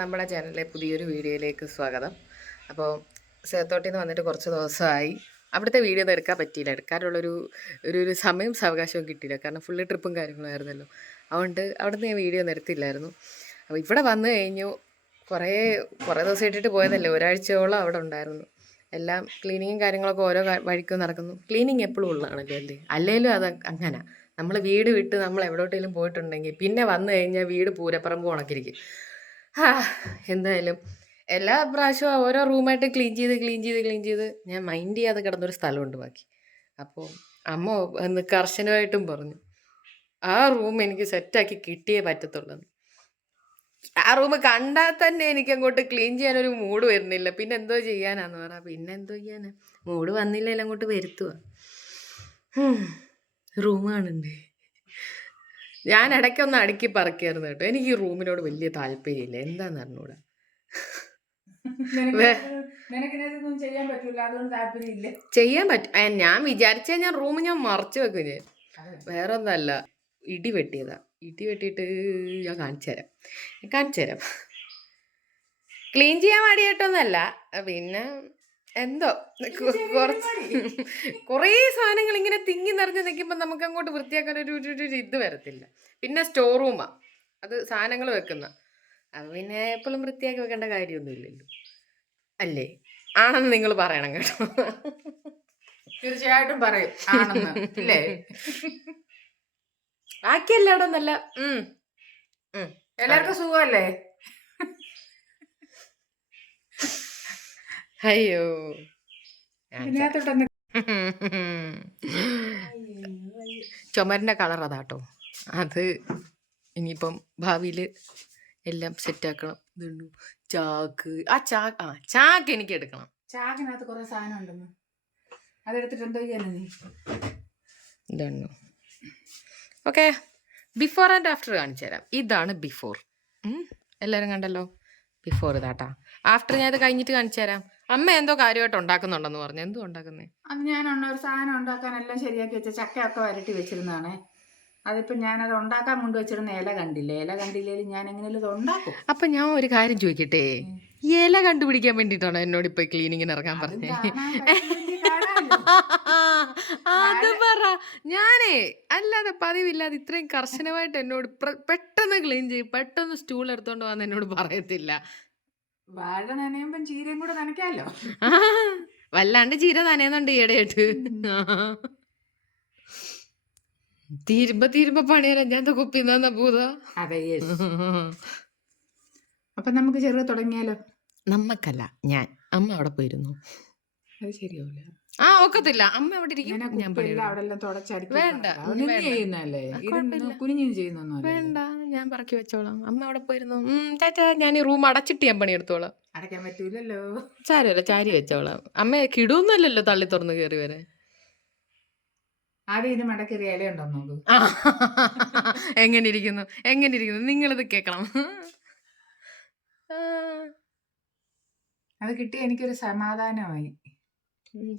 നമ്മുടെ ചാനലിലെ പുതിയൊരു വീഡിയോയിലേക്ക് സ്വാഗതം. അപ്പോൾ സേത്തോട്ടിൽ നിന്ന് വന്നിട്ട് കുറച്ച് ദിവസമായി. അവിടുത്തെ വീഡിയോ ഒന്നും എടുക്കാൻ പറ്റിയില്ല. എടുക്കാനുള്ളൊരു ഒരു ഒരു സമയം സാവകാശവും കിട്ടിയില്ല. കാരണം ഫുള്ള് ട്രിപ്പും കാര്യങ്ങളും ആയിരുന്നല്ലോ അതുകൊണ്ട് അവിടുന്ന് ഞാൻ വീഡിയോ ഒന്നും എടുത്തില്ലായിരുന്നു. അപ്പോൾ ഇവിടെ വന്നു കഴിഞ്ഞു. കുറേ കുറേ ദിവസം ഇട്ടിട്ട് പോയതല്ലേ. ഒരാഴ്ചയോളം അവിടെ ഉണ്ടായിരുന്നു. എല്ലാം ക്ലീനിങ്ങും കാര്യങ്ങളൊക്കെ ഓരോ വഴിക്കും നടക്കുന്നു. ക്ലീനിങ് എപ്പോഴും ഉള്ളതാണല്ലോ അല്ലേ? അല്ലെങ്കിലും അത് അങ്ങനെ. നമ്മൾ വീട് വിട്ട് നമ്മൾ എവിടോട്ടെങ്കിലും പോയിട്ടുണ്ടെങ്കിൽ പിന്നെ വന്നു കഴിഞ്ഞാൽ വീട് പൂരപ്പറമ്പ് ഉണക്കിരിക്കും ആ എന്തായാലും. എല്ലാ പ്രാവശ്യവും ഓരോ റൂമായിട്ട് ക്ലീൻ ചെയ്ത് ക്ലീൻ ചെയ്ത് ക്ലീൻ ചെയ്ത് ഞാൻ മൈൻഡ് ചെയ്യാതെ കിടന്നൊരു സ്ഥലമുണ്ട് ബാക്കി. അപ്പോൾ അമ്മ എന്ന് കർശനമായിട്ടും പറഞ്ഞു ആ റൂം എനിക്ക് സെറ്റാക്കി കിട്ടിയേ പറ്റത്തുള്ളൂ. ആ റൂം കണ്ടാൽ തന്നെ എനിക്ക് അങ്ങോട്ട് ക്ലീൻ ചെയ്യാനൊരു മൂഡ് വരുന്നില്ല. പിന്നെ എന്തോ ചെയ്യാനാന്ന് പറ. പിന്നെ എന്തോ ചെയ്യാനാ? മൂഡ് വന്നില്ലെങ്കിൽ അങ്ങോട്ട് വരുത്തുക റൂം ഞാൻ ഇടയ്ക്കൊന്ന് അടുക്കി പറക്കിയായിരുന്നു കേട്ടോ. എനിക്ക് ഈ റൂമിനോട് വലിയ താല്പര്യമില്ല. എന്താന്ന് അറിഞ്ഞൂടാ. ചെയ്യാൻ പറ്റും ഞാൻ വിചാരിച്ച ഞാൻ റൂം ഞാൻ മറച്ചു വെക്കും ഞാൻ. വേറെ ഒന്നല്ല ഇടി വെട്ടിയതാ. ഇടി വെട്ടിയിട്ട് ഞാൻ കാണിച്ചു തരാം. കാണിച്ചു തരാം. ക്ലീൻ ചെയ്യാൻ മടിയായിട്ടൊന്നല്ല പിന്നെ എന്തോ? കുറച്ച് കുറേ സാധനങ്ങൾ ഇങ്ങനെ തിങ്ങി നിറഞ്ഞ് നിൽക്കുമ്പോൾ നമുക്ക് അങ്ങോട്ട് വൃത്തിയാക്കാൻ ഒരു ഇത് വരത്തില്ല. പിന്നെ സ്റ്റോർ റൂമാ അത് സാധനങ്ങൾ വെക്കുന്ന. അത് പിന്നെ എപ്പോഴും വൃത്തിയാക്കി വെക്കേണ്ട കാര്യമൊന്നുമില്ലല്ലോ അല്ലേ? ആണെന്ന് നിങ്ങൾ പറയണം കേട്ടോ. തീർച്ചയായിട്ടും പറയും. ആണെന്ന്. ഇല്ലേ? ബാക്കി നല്ല. എല്ലാവർക്കും സുഖമല്ലേ? അയ്യോ. ഇതിനകത്തോട്ടൊന്ന് ചുമരിന്റെ കളർ അതാട്ടോ. അത് ഇനിയിപ്പം ഭാവിയിൽ എല്ലാം സെറ്റ് ആക്കണം. ചാക്ക്. ആ ചാക്ക് ആ ചാക്ക് എനിക്ക് എടുക്കണം. ചാക്കിനകത്ത് കുറെ സാധനം ഉണ്ടെന്ന്. അതെടുത്തിട്ട് എന്തോ ചെയ്യാനാ നീ? ഇതുണ്ടു? ഓക്കെ ബിഫോർ ആൻഡ് ആഫ്റ്റർ കാണിച്ചു തരാം. ഇതാണ് ബിഫോർ എല്ലാവരും കണ്ടല്ലോ? ബിഫോർ ഇതാട്ടാ. ആഫ്റ്റർ ഞാൻ ഇത് കഴിഞ്ഞിട്ട് കാണിച്ചു തരാം. അമ്മ എന്തോ കാര്യമായിട്ട് ഉണ്ടാക്കുന്നുണ്ടെന്ന് പറഞ്ഞു. എന്തോ ഉണ്ടാക്കുന്നേ? അത് ഞാൻ ഒരു സാധനം ഉണ്ടാക്കാൻ എല്ലാം ശരിയാക്കി വെച്ച ചക്കയൊക്കെ വരട്ടി വെച്ചിരുന്നതാണേ. അതിപ്പോ ഞാനത് ഉണ്ടാക്കാൻ കൊണ്ടുവച്ചിരുന്ന ഇല കണ്ടില്ലേ? ഇല കണ്ടില്ലേലും ഞാൻ എങ്ങനെയും ഇത് ഉണ്ടാക്കും. അപ്പൊ ഞാൻ ഒരു കാര്യം ചോദിക്കട്ടെ? ഇല കണ്ടുപിടിക്കാൻ വേണ്ടിട്ടാണോ എന്നോട് ഇപ്പൊ ക്ലീനിങ്ങിന് ഇറങ്ങാൻ പറഞ്ഞേ? അത് പറ. ഞാനേ അല്ലാതെ പതിവില്ലാതെ ഇത്രയും കർശനമായിട്ട് എന്നോട് പെട്ടെന്ന് ക്ലീൻ ചെയ്യും പെട്ടെന്ന് സ്റ്റൂൾ എടുത്തോണ്ട് വന്ന് എന്നോട് പറയത്തില്ല. വാഴ നനയുമ്പം ചീരയും കൂടെ നനയ്ക്കാമല്ലോ ആ, വല്ലാണ്ട് ചീര നനയുന്നുണ്ട് ഈയിടെയായിട്ട് തീരുമ്പ തീരുമ്പ പണിയരാ ഞാൻ എന്താ കുപ്പി പൂത അതെ yes. അപ്പൊ നമുക്ക് ചെറുത് തുടങ്ങിയാലോ? നമ്മക്കല്ല ഞാൻ അമ്മ അവിടെ പോയിരുന്നു. അത് ശരിയാവില്ല ആ ഒക്കത്തില്ല. അമ്മ അവിടെ ഇരിക്കും? ഞാൻ വേണ്ട, വേണ്ട. ചെയ്യുന്നല്ലേ ആ, കുനിഞ്ഞു ചെയ്യുന്നൊന്നും വേണ്ട ഞാൻ പറക്കി വെച്ചോളാം. അമ്മ അവിടെ പോയിരുന്നു. ചേച്ചാ ഞാൻ ഈ റൂം അടച്ചിട്ട് ഞാൻ പണിയെടുത്തോളാം. അടയ്ക്കാൻ പറ്റൂലല്ലോ. ചാരല്ല ചാരി വെച്ചോളാം. അമ്മ കിടൂന്നല്ലല്ലോ തള്ളി തുറന്ന് കയറി വരെ. എങ്ങനെ ഇരിക്കുന്നു? എങ്ങനെ ഇരിക്കുന്നു? നിങ്ങളിത് കേക്കണം. അത് കിട്ടി എനിക്കൊരു സമാധാനമായി.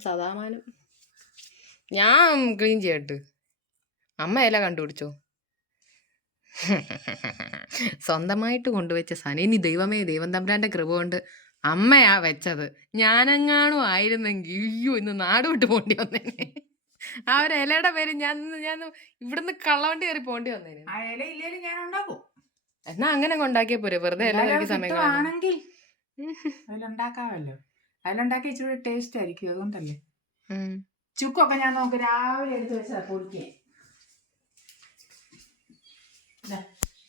സദാമാനം. ഞാൻ ക്ലീൻ ചെയ്യട്ട്. അമ്മ എല്ലാം കണ്ടുപിടിച്ചോ? സ്വന്തമായിട്ട് കൊണ്ടുവച്ച സാധനം. ഇനി ദൈവമേ ദൈവം തമ്പുരാന്റെ കൃപ കൊണ്ട് അമ്മയാ വെച്ചത്. ഞാനെങ്ങാണു ആയിരുന്നെങ്കിൽ അയ്യോ ഇന്ന് നാട് വിട്ട് പോണ്ടി വന്നേ ആ ഒരു ഇലയുടെ പേര് ഞാൻ ഞാൻ ഇവിടുന്ന് കള്ളവണ്ടി കയറി പോണ്ടി വന്നേ ആ ഇല ഇല്ലേലും ഞാൻ ഉണ്ടാക്കും. എന്നാ അങ്ങനെ ഉണ്ടാക്കിയ പോരെ? വെറുതെ ഇല അത് സമയം ആണെങ്കിൽ അതിലുണ്ടാക്കാമല്ലോ. അതിലുണ്ടാക്കി ഇച്ചിരി ടേസ്റ്റ് ആയിരിക്കും അതുകൊണ്ടല്ലേ? ചുക്കൊക്കെ ഞാൻ നോക്ക് രാവിലെ എടുത്തു വെച്ചാ പൊടിക്കേ.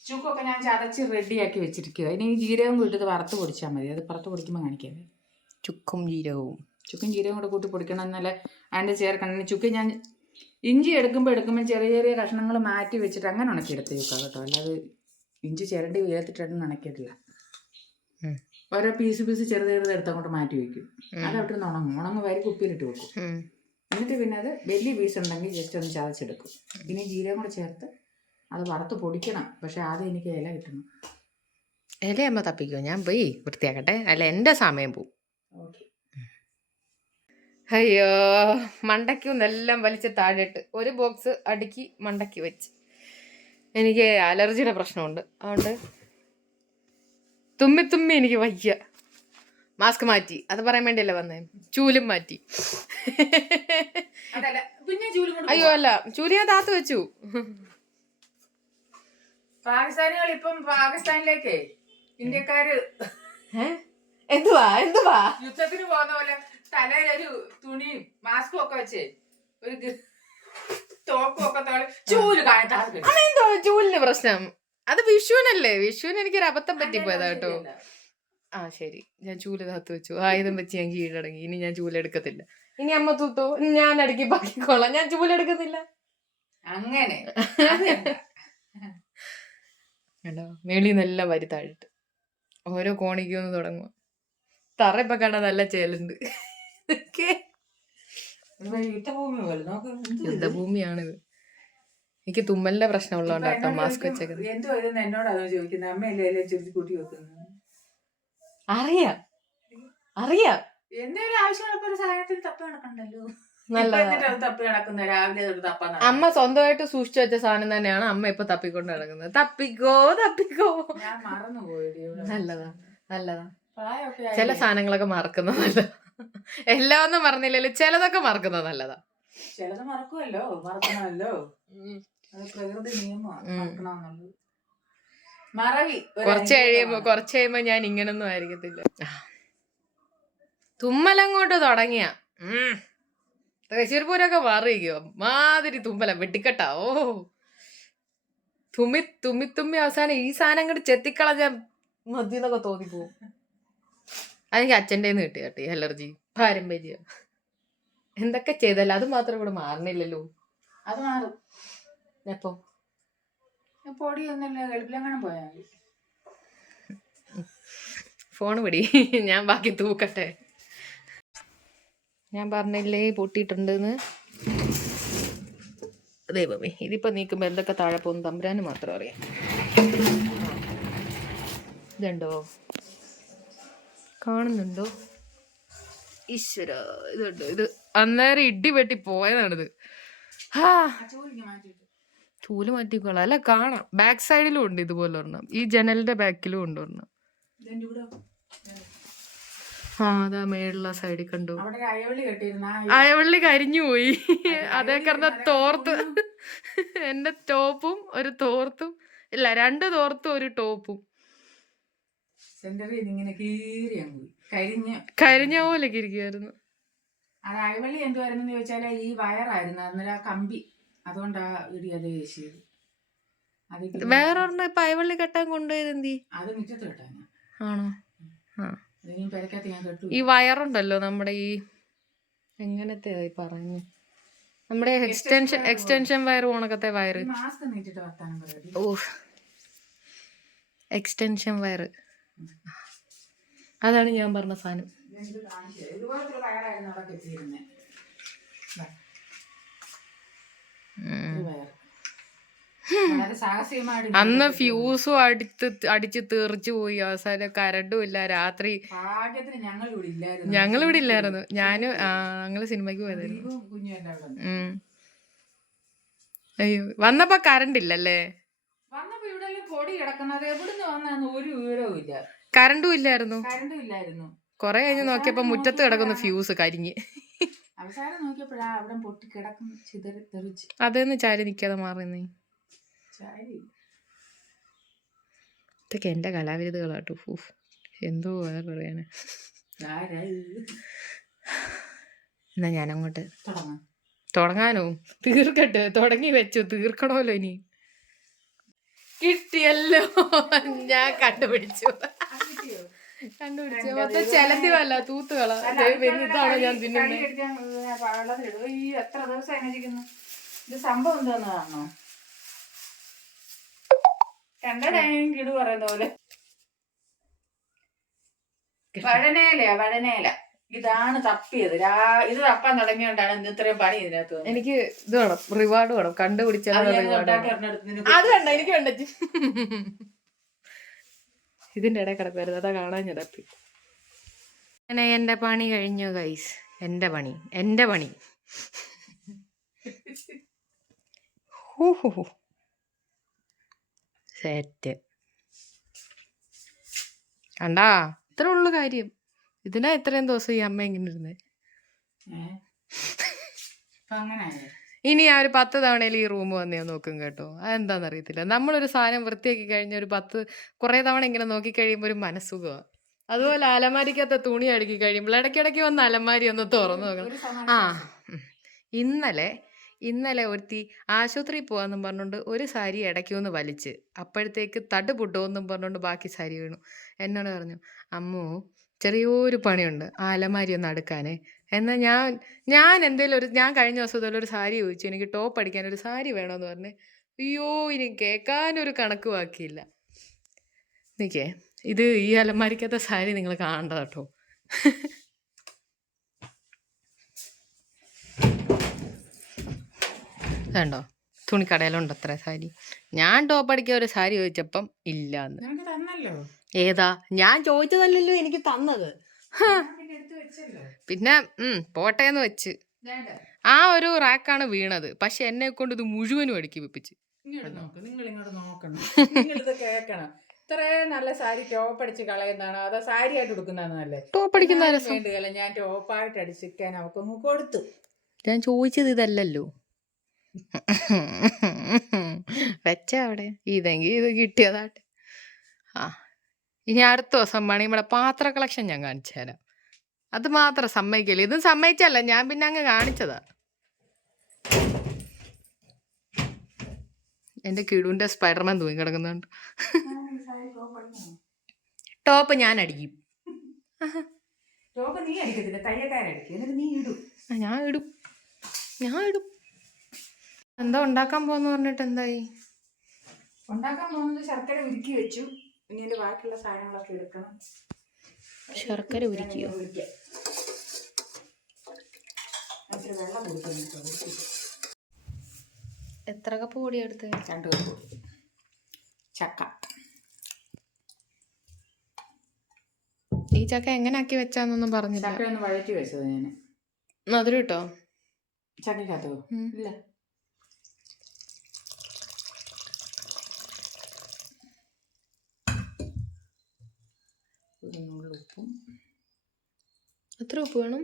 ചുക്കൊക്കെ ഞാൻ ചതച്ച് റെഡിയാക്കി വെച്ചിരിക്കുക ഇനി ഈ ജീരകം കൂട്ടിട്ട് വറുത്ത് പൊടിച്ചാൽ മതി. അത് പുറത്ത് പൊടിക്കുമ്പോൾ കാണിക്കാം ചുക്കും ജീരകവും. ചുക്കും ജീരകം കൂടെ കൂട്ടി പൊടിക്കണം. എന്നല്ല അതിന്റെ ചേർക്കണം ചുക്ക് ഞാൻ ഇഞ്ചി എടുക്കുമ്പോൾ എടുക്കുമ്പോൾ ചെറിയ ചെറിയ കഷ്ണങ്ങൾ മാറ്റി വെച്ചിട്ട് അങ്ങനെ ഉണക്കി ഉണക്കിയെടുത്ത് ചുക്ക കേട്ടോ. അല്ലാതെ ഇഞ്ചി ചിരണ്ടി ഉയർത്തിട്ടൊന്നും ഉണക്കിയിട്ടില്ല. ഓരോ പീസ് പീസ് ചെറുത് ചെറുത് എടുത്ത് അങ്ങോട്ട് മാറ്റി വെക്കും. അത് അവിടെ നിന്ന് ഉണങ്ങും. ഉണങ്ങ് വരെ കുപ്പിയിലിട്ട് വെക്കും. എന്നിട്ട് പിന്നെ അത് വലിയ പീസ് ഉണ്ടെങ്കിൽ ജസ്റ്റ് ഒന്ന് ചതച്ചെടുക്കും. പിന്നെ ജീരകം കൂടെ ചേർത്ത് അത് വറുത്ത് പൊടിക്കണം. പക്ഷെ ആദ്യം എനിക്ക് ഇല കിട്ടണം. ഇലയമ്മ തപ്പിക്കോ? ഞാൻ പോയി വൃത്തിയാക്കട്ടെ. അല്ല എന്റെ സമയം പോവും. അയ്യോ മണ്ടയ്ക്ക് എല്ലാം വലിച്ച് താഴെട്ട് ഒരു ബോക്സ് അടുക്കി മണ്ടയ്ക്ക് വെച്ച്. എനിക്ക് അലർജിയുടെ പ്രശ്നമുണ്ട്. അതുകൊണ്ട് തുമ്മി തുമ്മി എനിക്ക് വയ്യ. മാസ്ക് മാറ്റി. അത് പറയാൻ വേണ്ടിയല്ലേ വന്നേ? ചൂലും മാറ്റി. അയ്യോ അല്ല. ചൂലി ഞാൻ താത്ത് വെച്ചു. പാകിസ്ഥാനികൾ ഇപ്പം പാകിസ്ഥാനിലേക്ക് ഇന്ത്യക്കാര് എന്തുവാ? എന്തുവാ? യുദ്ധത്തിന് പോകുന്ന പോലെ തലയിൽ ഒരു തുണിയും മാസ്കും ഒക്കെ വെച്ച് ഒരു തോക്കും ഒക്കെ തോളി ചൂൽ അതെന്തോ ചൂലിന് പ്രശ്നം? അത് വിഷുവിനല്ലേ? വിഷുവിന് എനിക്കൊരു അബദ്ധം പറ്റിപ്പോയതാ കേട്ടോ. ആ ശരി. ഞാൻ ചൂല താത്ത് വെച്ചു. ആയുധം വെച്ച് ഞാൻ കീഴടങ്ങി ഇനി ഞാൻ ചൂല എടുക്കത്തില്ല. ഇനി അമ്മ തൂത്തു. ഞാൻ അടുക്കി ബാക്കിക്കോളാം. ഞാൻ ചൂല എടുക്കത്തില്ല. അങ്ങനെ. കണ്ടോ? മേളിൽ നിന്നെല്ലാം വരി താഴിട്ട്. ഓരോ കോണിക്കൊന്ന് തുടങ്ങുക തറ ഇപ്പൊ കണ്ട നല്ല ചേലുണ്ട്? യുദ്ധഭൂമിയാണിത്. എനിക്ക് തുമ്മലിന്റെ പ്രശ്നമുള്ളതുകൊണ്ട് കേട്ടോ മാസ്ക് വെച്ചേക്കുന്നത് എന്തോ ഇതെന്ന് എന്നോടാണോ ചോദിക്കുന്നത് അമ്മയല്ലേ അല്ലേ ചെറുതി കൂട്ടി വെക്കുന്നത്? അറിയാം. അറിയാം. എന്തെങ്കിലും ആവശ്യമുള്ളപ്പോ ഒരു സാധനത്തിൽ തപ്പ് തപ്പാൻ അമ്മ സ്വന്തമായിട്ട് സൂക്ഷിച്ചു വെച്ച സാധനം തന്നെയാണ് അമ്മ ഇപ്പൊ തപ്പിക്കൊണ്ട് നടക്കുന്നത്. തപ്പിക്കോ? തപ്പിക്കോ? നല്ലതാ. നല്ലതാ. ചില സാധനങ്ങളൊക്കെ മറക്കുന്നത് നല്ലതാ. എല്ലാം ഒന്നും മറന്നില്ലല്ലോ. ചിലതൊക്കെ മറക്കുന്നത് നല്ലതാ. ചിലത് മറക്കുമല്ലോ മറക്കണമല്ലോ? അത് പ്രകൃതി നിയമമാണ്. മറവി കുറച്ച് കഴിയുമ്പോ കുറച്ച് കഴിയുമ്പോ ഞാൻ ഇങ്ങനൊന്നും ആയിരിക്കത്തില്ല. തുമ്മലങ്ങോട്ട് തുടങ്ങിയ. തൃശ്ശൂർ പൂരൊക്കെ മാറിയിരിക്കോ മാതിരി തുമ്മല. വെട്ടിക്കട്ടാ. ഓ. തുമ്മി തുമ്മി തുമ്മി അവസാനം ഈ സാധനം ഇങ്ങോട്ട് ചെത്തിക്കളഞ്ഞ മതി എന്നൊക്കെ തോന്നിപ്പോവും. അതെനിക്ക് അച്ഛന്റെ കിട്ടി കേട്ടി അലർജി. പാരമ്പര്യം എന്തൊക്കെ ചെയ്തല്ലോ അത് മാത്രം ഇവിടെ മാറണില്ലല്ലോ. അത് മാറും. എപ്പോ? പോയാൽ മതി. ഫോൺ പിടി ഞാൻ ബാക്കി തൂക്കട്ടെ. ഞാൻ പറഞ്ഞില്ലേ പൊട്ടിയിട്ടുണ്ടെന്ന്. ദൈവമേ ഇതിപ്പോ നീക്കുമ്പോ എന്തൊക്കെ താഴെ പോകുന്നു തമ്പുരാന് മാത്രം അറിയാം. ഇതുണ്ടോ? കാണുന്നുണ്ടോ? ഈശ്വര ഇതുണ്ടോ? ഇത് അന്നേരം ഇടി വെട്ടി പോയതാണിത്. ഹാ. ആ ചൂൽ മാറ്റിക്കോളാം അല്ല കാണാം. ബാക്ക് സൈഡിലും ഉണ്ട് ഇതുപോലെ ഒരെണ്ണം. ഈ ജനലിന്റെ ബാക്കിലും ഉണ്ട് ഒരെണ്ണം. ആ അതാ മേളില സൈഡിൽ കണ്ടു. അയവള്ളി കരിഞ്ഞു പോയി. അതേ അതൊക്കെ തോർത്ത്. എന്റെ ടോപ്പും ഒരു തോർത്തും. ഇല്ല രണ്ട് തോർത്തും ഒരു ടോപ്പും. കരിഞ്ഞ് പോലെ ഇരിക്കുവായിരുന്നു. അത് അയവള്ളി എന്തുവായിരുന്നു ചോദിച്ചാൽ ഈ വയറായിരുന്നു. അന്നേരം ആ കമ്പി. അതുകൊണ്ടാ ഇടി അത് വീശിയത് അത് പിന്നെ- വേറെ ഒരെണ്ണം ഇപ്പൊ അയവള്ളി കെട്ടാൻ കൊണ്ടുപോയത് എന്തി അത് മുറ്റത്ത് കെട്ടാൻ ആണോ? ആ. അത് പെരക്കകത്ത് ഞാൻ കെട്ടു ഈ വയറുണ്ടല്ലോ നമ്മുടെ ഈ എങ്ങനത്തെ പറഞ്ഞു നമ്മുടെ എക്സ്റ്റൻഷൻ എക്സ്റ്റൻഷൻ വയർ ഉണക്കത്തെ വയർ മാസ്ക് നീട്ടിട്ട് വർത്താനം പറയടി ഓ. എക്സ്റ്റൻഷൻ വയർ അതാണ് ഞാൻ പറഞ്ഞ സാധനം? ഇതുപോലത്തെ വയറായിരുന്നു അവിടെ കെട്ടിയിരുന്നെ ദാ, ഉം. ഒരു വയർ വളരെ സാഹസികമായിട്ട് അന്ന്. ഫ്യൂസും അടിച്ച് അടിച്ച് തീർച്ചു പോയി. അവസാനം കരണ്ടും ഇല്ല. രാത്രി ഞങ്ങൾ ഇവിടെ ഇല്ലായിരുന്നു. ഞാനും ഞങ്ങൾ സിനിമയ്ക്ക് പോയതായിരുന്നു. അയ്യോ വന്നപ്പോ കറണ്ട് ഇല്ലല്ലേ? കറണ്ടും കരണ്ടും ഇല്ലായിരുന്നു. കൊറേ കഴിഞ്ഞ് നോക്കിയപ്പോ മുറ്റത്ത് കിടക്കുന്നു ഫ്യൂസ് കരിഞ്ഞ്. അവസാനം നോക്കിയപ്പോഴാ അവിടെ പൊട്ടി കിടക്കും ചിതറി തെറിച്ച്. അതെന്ന് ചാരി നിക്കാതെ മാറുന്നേ ചാരി. ഇതൊക്കെ എന്റെ കലാവിരുദ്ധകളാട്ടോ. ഫൂഫ് എന്തോ വേറെ പറയാന്? എന്നാ ഞാൻ അങ്ങോട്ട് തുടങ്ങാം. തുടങ്ങാനോ? തീർക്കട്ടെ. തുടങ്ങി വെച്ചു. തീർക്കണമല്ലോ ഇനി. കിട്ടിയല്ലോ. ഞാൻ കണ്ടുപിടിച്ചു? കണ്ടുപിടിച്ചു. മൊത്തം. ചെലന്തിവല്ല തൂത്തുകള. ഞാൻ തിന്നുന്നത്. ഈ എത്ര ദിവസം ഇത് സംഭവം കിടു പറയുന്ന പോലെ. വഴനേലയാ വഴനേല. ഇതാണ് തപ്പിയത്. രാ- ഇത് തപ്പാൻ തുടങ്ങിയോണ്ടാണ് ഇന്ന് ഇത്രയും പണി ഇതിനകത്ത് എനിക്ക് ഇത് വേണം. റിവാർഡ് വേണം. കണ്ടുപിടിച്ചാൽ അത് കണ്ട എനിക്ക് കണ്ട ഇതിന്റെ ഇടയിൽ കിടക്കുമായിരുന്നു അതാ കാണാൻ ഞാൻ തപ്പി. അങ്ങനെ എന്റെ പണി കഴിഞ്ഞു ഗൈസ് എന്റെ പണി. എന്റെ പണി. സെറ്റ് കണ്ടാ? ഇത്ര ഉള്ളു കാര്യം. ഇതിനാ ഇത്രയും ദിവസം ഈ അമ്മ ഇങ്ങനെ ഇരുന്നേ. അങ്ങനെയല്ലേ ഇനി ആ ഒരു പത്ത് തവണയിൽ ഈ റൂം വന്നേ നോക്കും കേട്ടോ. അതെന്താണെന്ന് അറിയത്തില്ല. നമ്മളൊരു സാധനം വൃത്തിയാക്കി കഴിഞ്ഞ ഒരു പത്ത് കുറേ തവണ ഇങ്ങനെ നോക്കി കഴിയുമ്പോൾ ഒരു മനസ്സുഖമാണ് അതുപോലെ അലമാരിക്കകത്ത് തുണി അടുക്കി കഴിയുമ്പോൾ ഇടയ്ക്കിടയ്ക്ക് വന്ന് അലമാരി ഒന്ന് തുറന്നു നോക്കണം. ആ ഇന്നലെ ഇന്നലെ ഒരുത്തി ആശുപത്രി പോവാന്നും പറഞ്ഞുകൊണ്ട് ഒരു സാരി ഇടയ്ക്ക് ഒന്ന് വലിച്ച് അപ്പോഴത്തേക്ക് തട് പൊട്ടുമെന്നും പറഞ്ഞുകൊണ്ട് ബാക്കി സാരി വീണു. എന്നോട് പറഞ്ഞു അമ്മു ചെറിയൊരു പണിയുണ്ട്. ആ അലമാരി ഒന്ന് അടുക്കാനേ. എന്നാൽ ഞാൻ ഞാൻ എന്തെങ്കിലും ഒരു ഞാൻ കഴിഞ്ഞ ദിവസം ഇതുപോലെ ഒരു സാരി ചോദിച്ചു. എനിക്ക് ടോപ്പ് അടിക്കാൻ ഒരു സാരി വേണമെന്ന് പറഞ്ഞ്. അയ്യോ ഇനി കേൾക്കാനൊരു കണക്ക് ബാക്കിയില്ല. നിൽക്കേ ഇത് ഈ അലമാരിക്കത്തെ സാരി നിങ്ങൾ കാണണ്ട കേട്ടോ. വേണ്ടോ തുണിക്കടയിലുണ്ട് അത്ര സാരി. ഞാൻ ടോപ്പ് അടിക്കാൻ ഒരു സാരി ചോദിച്ചപ്പം തന്നല്ലോ. ഏതാ? ഞാൻ ചോദിച്ചതല്ലല്ലോ എനിക്ക് തന്നത്. പിന്നെ ഉം പോട്ടെ എന്ന് വെച്ച് ആ ഒരു റാക്കാണ് വീണത്. പക്ഷെ എന്നെ കൊണ്ട് ഇത് മുഴുവനും അടുക്കി വെപ്പിച്ച്. നിങ്ങൾ ഇങ്ങോട്ട് നോക്കണം. നിങ്ങളിത് കേൾക്കണം ഇത്രേ നല്ല സാരി ടോപ്പ് അടിച്ച് കളയുന്നതാണ്. അതോ സാരി ആയിട്ട് കൊടുക്കുന്നതാണ് നല്ലേ ടോപ്പ് അടിക്കുന്ന വേണ്ടിയല്ല ഞാൻ ടോപ്പായിട്ട് അടിച്ചിരിക്കാൻ അവക്കൊന്ന് കൊടുത്തു. ഞാൻ ചോദിച്ചത് ഇതല്ലല്ലോ. വെച്ച അവിടെ. ഇതെങ്കിൽ ഇത് കിട്ടിയതാട്ടെ. ആ ഇനി അടുത്ത ദിവസം വേണമെങ്കിൽ ഇവിടെ പാത്ര കളക്ഷൻ ഞാൻ കാണിച്ചു തരാം. അത് മാത്രം സമ്മതിക്കില്ല ഇതും സമ്മതിച്ചല്ല ഞാൻ പിന്നെ അങ്ങ് കാണിച്ചതാ. എന്റെ കിടുവിന്റെ സ്പൈഡർമാൻ തൂങ്ങി കിടക്കുന്നുണ്ട്. ടോപ്പ് ഞാൻ അടിക്കും. ഞാൻ ഇടും. ഞാൻ ഇടും. എന്താ ഉണ്ടാക്കാൻ പോന്ന് പറഞ്ഞിട്ട് എന്തായി? ഉണ്ടാക്കാൻ പോകുന്നത് ശർക്കര ഉരുക്കി വെച്ചു. ഇനി ബാക്കിയുള്ള സാധനങ്ങളൊക്കെ എടുക്കണം. ശർക്കര ഉരുക്കിയോ? എത്ര കപ്പ് പൊടി എടുത്ത് രണ്ട് കപ്പ് ചക്ക. ഈ ചക്ക എങ്ങനെ ആക്കി വെച്ചാന്നൊന്നും പറഞ്ഞില്ല. ചക്ക ഒന്ന് വഴറ്റി വെച്ചത് ഞാൻ മധുരം കേട്ടോ ചക്കയ്ക്കകത്തോ ഇല്ല. നുള്ളുപ്പും എത്ര ഉപ്പ് വേണം?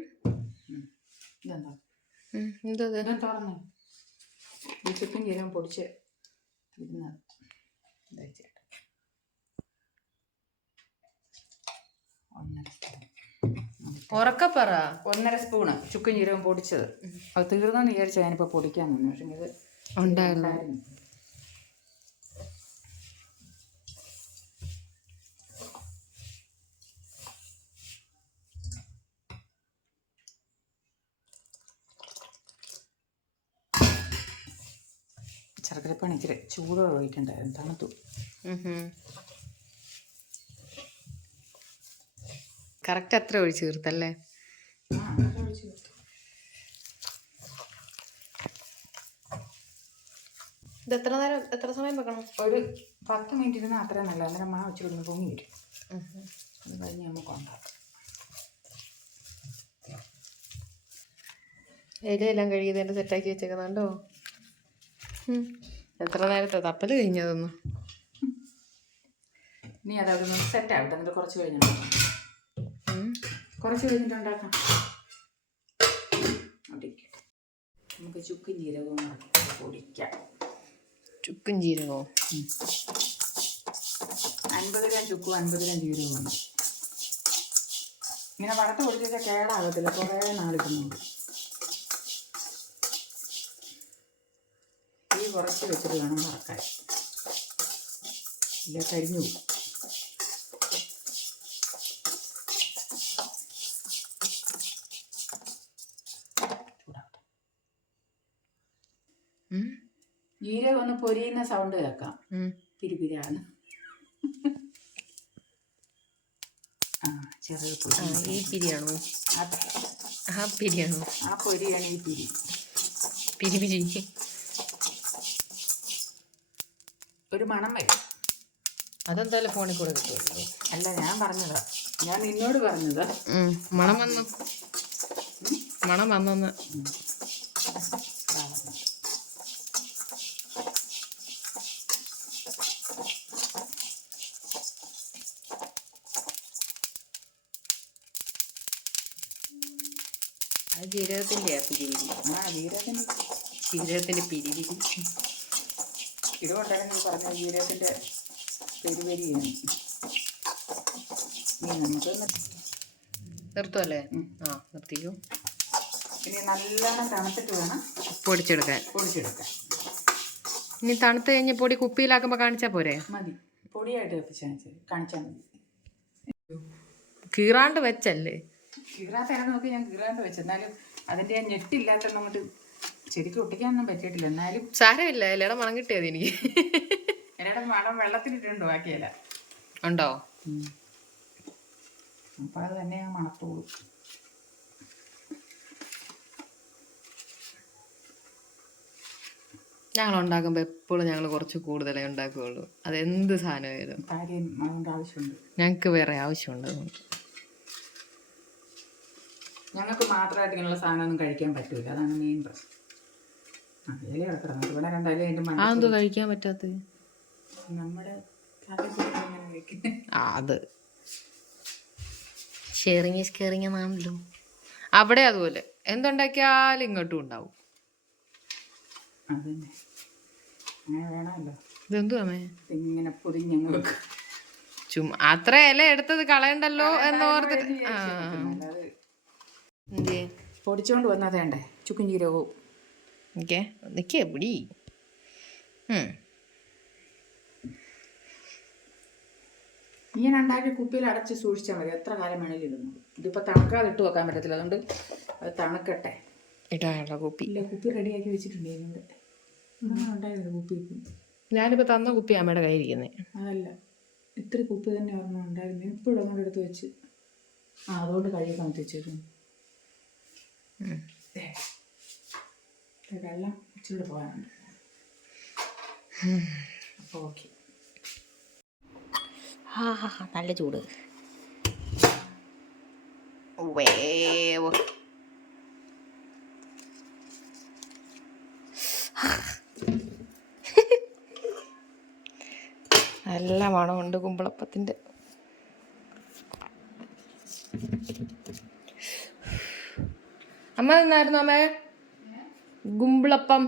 ഇതെന്താ? തുറന്ന് ജീരകം പൊടിച്ച് ഒന്നര സ്പൂൺ. ഉറക്കപ്പറ ഒന്നര സ്പൂണ് ചുക്കും ജീരകം പൊടിച്ചത്. അത് തീർന്നെന്ന് വിചാരിച്ചാൽ ഞാനിപ്പോൾ പൊടിക്കാൻ നിന്നു. പക്ഷേ ഇത് ഉണ്ടായിരുന്നു. ശർക്കരപ്പാണ് ഇച്ചിരി ചൂടോടെ ഒഴിക്കണ്ടായിരുന്നു തണുത്തു. കറക്റ്റ് അത്ര ഒഴിച്ച് തീർത്തല്ലേ. ഇത് എത്ര നേരം എത്ര സമയം വെക്കണം? ഒരു പത്ത് മിനിറ്റ് ഇരുന്നാൽ അത്രയും നല്ല അന്നേരം മണം വെച്ച് കൊടുക്കുമ്പോൾ പൊങ്ങി വരും. അത് കഴിഞ്ഞ് നമുക്ക് ഉണ്ടാക്കാം ഇലയെല്ലാം കഴുകിയതിന്റെ സെറ്റാക്കി വെച്ചേക്കുന്നുണ്ടോ. എത്ര നേരത്തെ? തപ്പൽ കഴിഞ്ഞതൊന്നും. ഇനി അതൊന്ന് നിന്ന് സെറ്റ് ആവട്ടെ. എന്നിട്ട് കുറച്ച് കഴിഞ്ഞിട്ടുണ്ടാക്കാം. കുറച്ച് കഴിഞ്ഞിട്ടുണ്ടാക്കാം. നമുക്ക് ചുക്കും ജീരകവും പൊടിക്കാം. ചുക്കും ജീരകവും. അൻപത് ഗ്രാം ചുക്കും അൻപത് ഗ്രാം ജീരകവും ഇങ്ങനെ വറുത്ത് പൊടിച്ചാൽ കേടാകത്തില്ല കുറേ നാളിക്കുന്നുണ്ട് കുറച്ച് വെച്ചിട്ട് വേണം വറക്കാൻ. ഇല്ല കരിഞ്ഞു പോകും. ജീരകം ഒന്ന് പൊരിയുന്ന സൗണ്ട് കേൾക്കാം. പിരിപിരാണ് ആ ഈ പിരിയാണോ? പിരിയാണോ? ആ പൊരിയാണ് ഈ പിരി. പിരി പിരി. മണം വരും. അതെന്തായാലും ഫോണിൽ കൂടെ കിട്ടുമല്ലേ അല്ല ഞാൻ പറഞ്ഞത്. ഞാൻ നിന്നോട് പറഞ്ഞത്. മണം വന്നു. മണം വന്നെന്ന്. അത് ആ പിരിവിരി. ആ ജീരകത്തിന്റെ ജീരകത്തിന്റെ പിരിവിരി. ഇതുകൊണ്ടാണ് പറഞ്ഞ ജീരകത്തിന്റെ പെരുപെരിയാണ് ഇനി നമുക്ക് നിർത്തുമല്ലേ ഉം. ആ നിർത്തിക്കൂ. ഇനി നല്ലോണം തണുത്തിട്ട് വേണം പൊടിച്ചെടുക്കാൻ. പൊടിച്ചെടുക്കാൻ. ഇനി തണുത്ത് കഴിഞ്ഞ് പൊടി കുപ്പിയിലാക്കുമ്പോൾ കാണിച്ചാൽ പോരെ? മതി. പൊടിയായിട്ട് കാണിച്ചാൽ മതി. കീറാണ്ട് വെച്ചല്ലേ? കീറാത്ത നോക്കി ഞാൻ കീറാണ്ട് വെച്ചു. എന്നാലും അതിന്റെ ആ ഞെട്ടില്ലാത്ത അങ്ങോട്ട് ശരിക്കും ഒട്ടിക്കാനൊന്നും പറ്റിയിട്ടില്ല. എന്നാലും സാരമില്ല ഇലയുടെ മണം കിട്ടിയത് എനിക്ക്. ഇലയുടെ മണം വെള്ളത്തിലിട്ടുണ്ട് ബാക്കിയല്ല ഉണ്ടോ? അപ്പോൾ അത് തന്നെ ഞാൻ മണത്തോളൂ. ഞങ്ങൾ ഉണ്ടാക്കുമ്പോൾ എപ്പോഴും ഞങ്ങൾ കുറച്ച് കൂടുതലേ ഉണ്ടാക്കുകയുള്ളൂ എന്ത് സാധനമായാലും ഞങ്ങൾക്ക് വേറെ ആവശ്യമുണ്ട് അതുകൊണ്ട്. ഞങ്ങൾക്ക് മാത്രമായിട്ട് ഇങ്ങനെയുള്ള സാധനമൊന്നും കഴിക്കാൻ പറ്റൂല. അതാണ് മെയിൻ പ്രശ്നം. ഇല കിടക്കണം ഇവിടെ രണ്ടായാലും അതിന്റെ മണം അതെന്തോ കഴിക്കാൻ പറ്റാത്തത്. നമ്മുടെ ആ അത്. ഷെയറിങ് ഈസ് കെയറിങ് എന്നാണല്ലോ. അവിടെ അതുപോലെ. എന്തുണ്ടാക്കിയാലും ഇങ്ങോട്ടും ഉണ്ടാവും. അതന്നെ. അങ്ങനെ വേണമല്ലോ. അമ്മേ? ഇങ്ങനെ പൊതിഞ്ഞങ്ങ് വെക്കും. ചുമ്മാ അത്ര ഇല എടുത്തത് കളയണ്ടല്ലോ എന്ന് ഓർത്തിട്ട്. ആ എന്തേ പൊടിച്ചോണ്ട് വന്നതേണ്ടേ ചുക്കും ജീരകവും ഓക്കെ നിക്കേ പിടി. ഇങ്ങനെ ഉണ്ടാക്കി കുപ്പിയിൽ അടച്ച് സൂക്ഷിച്ചാൽ മതി. എത്ര കാലം വേണേലും ഇടുന്നു ഇതിപ്പോൾ തണുക്കാതെ ഇട്ട് വെക്കാൻ പറ്റത്തില്ല. അതുകൊണ്ട് അത് തണുക്കട്ടെ. ഇടാനുള്ള കുപ്പി. ഇല്ല കുപ്പി റെഡിയാക്കി വെച്ചിട്ടുണ്ട് ഇവിടെ ഉണ്ടായിരുന്നു കുപ്പി ഇപ്പം. ഞാനിപ്പോൾ തന്ന കുപ്പി അമ്മയുടെ കയ്യിരിക്കുന്നത് അതല്ല. ഇത്ര കുപ്പി തന്നെ ഓർമ്മ ഉണ്ടായിരുന്നു. ഇപ്പോഴും അങ്ങോട്ട് എടുത്ത് വെച്ച്. ആ അതുകൊണ്ട് കഴിയാൻ വെച്ചിരുന്നു വെള്ളം ഇച്ചിരി പോകാനുണ്ട്. അപ്പോൾ ഓക്കെ. ഹാ നല്ല ചൂട്. വേവ് നല്ല മണമുണ്ട് കുമ്പളപ്പത്തിന്റെ. അമ്മ നിന്നായിരുന്നു അമ്മേ? കുമ്പിളപ്പം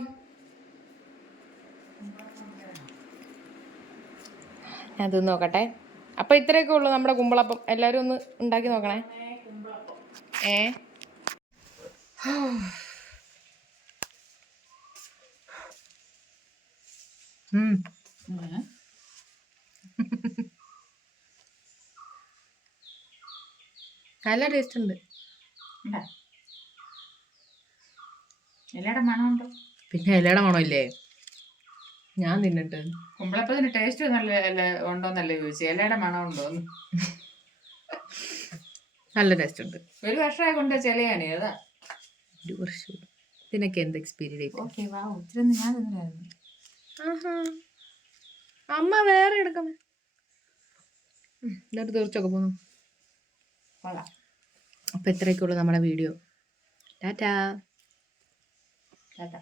ഞാൻ തിന്ന് നോക്കട്ടെ. അപ്പൊ ഇത്രയൊക്കെ ഉള്ളൂ നമ്മുടെ കുമ്പളപ്പം എല്ലാവരും ഒന്ന് ഉണ്ടാക്കി നോക്കണേ. ഏ. നല്ല ടേസ്റ്റ് ഉണ്ട്. ഉണ്ടാ എല്ലായുടെ മണമുണ്ടോ? പിന്നെ ഇലയുടെ മണമില്ലേ? ഞാൻ തിന്നിട്ട്. കുമ്പളപ്പത്തിന് ടേസ്റ്റ് നല്ല അല്ല ഉണ്ടോന്നല്ലേ ചോദിച്ചു. ഇലയുടെ മണം ഉണ്ടോന്ന് നല്ല ടേസ്റ്റ് ഉണ്ട്. ഒരു വർഷമായി കൊണ്ട് ചെലയാണ് ഏതാ ഒരു വർഷം. ഇതിനൊക്കെ എന്ത് എക്സ്പീരിയൻസ് ഓക്കെ വാ ഒത്തിരി ഞാൻ തിന്നില്ലായിരുന്നു. അമ്മ വേറെ എടുക്കമേ എന്നിട്ട് തീർച്ചയൊക്കെ പോന്നു. അപ്പൊ അപ്പോൾ ഇത്രയൊക്കെ ഉള്ളു നമ്മുടെ വീഡിയോ. ടാറ്റാ. കേട്ടാ